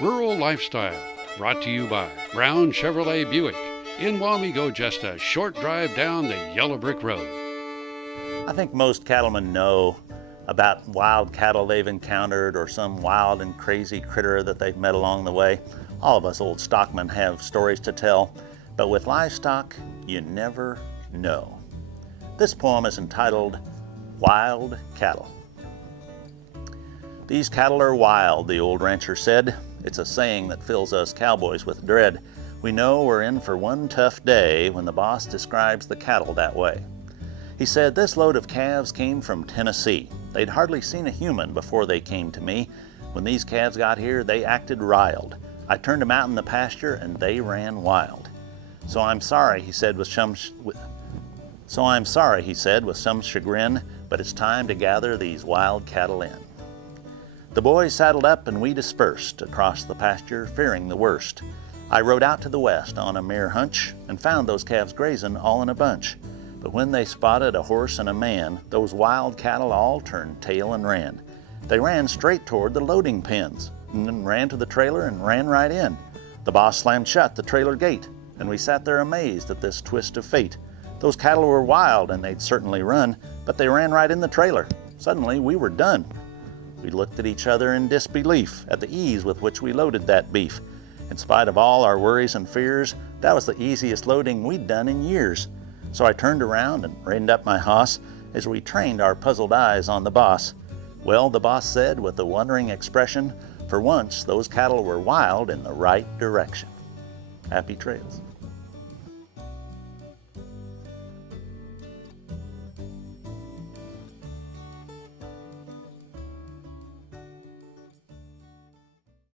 Rural Lifestyle, brought to you by Brown Chevrolet Buick. In Wamego, just a short drive down the yellow brick road. I think most cattlemen know about wild cattle they've encountered or some wild and crazy critter that they've met along the way. All of us old stockmen have stories to tell, but with livestock, you never know. This poem is entitled Wild Cattle. These cattle are wild, the old rancher said. It's a saying that fills us cowboys with dread. We know we're in for one tough day when the boss describes the cattle that way. He said this load of calves came from Tennessee. They'd hardly seen a human before they came to me. When these calves got here, they acted riled. I turned them out in the pasture and they ran wild. So I'm sorry, he said with some chagrin, but it's time to gather these wild cattle in. The boys saddled up and we dispersed across the pasture, fearing the worst. I rode out to the west on a mere hunch and found those calves grazing all in a bunch. But when they spotted a horse and a man, those wild cattle all turned tail and ran. They ran straight toward the loading pens and then ran to the trailer and ran right in. The boss slammed shut the trailer gate and we sat there amazed at this twist of fate. Those cattle were wild and they'd certainly run, but they ran right in the trailer. Suddenly we were done. We looked at each other in disbelief at the ease with which we loaded that beef. In spite of all our worries and fears, that was the easiest loading we'd done in years. So I turned around and reined up my hoss as we trained our puzzled eyes on the boss. Well, the boss said with a wondering expression, for once those cattle were wild in the right direction. Happy trails.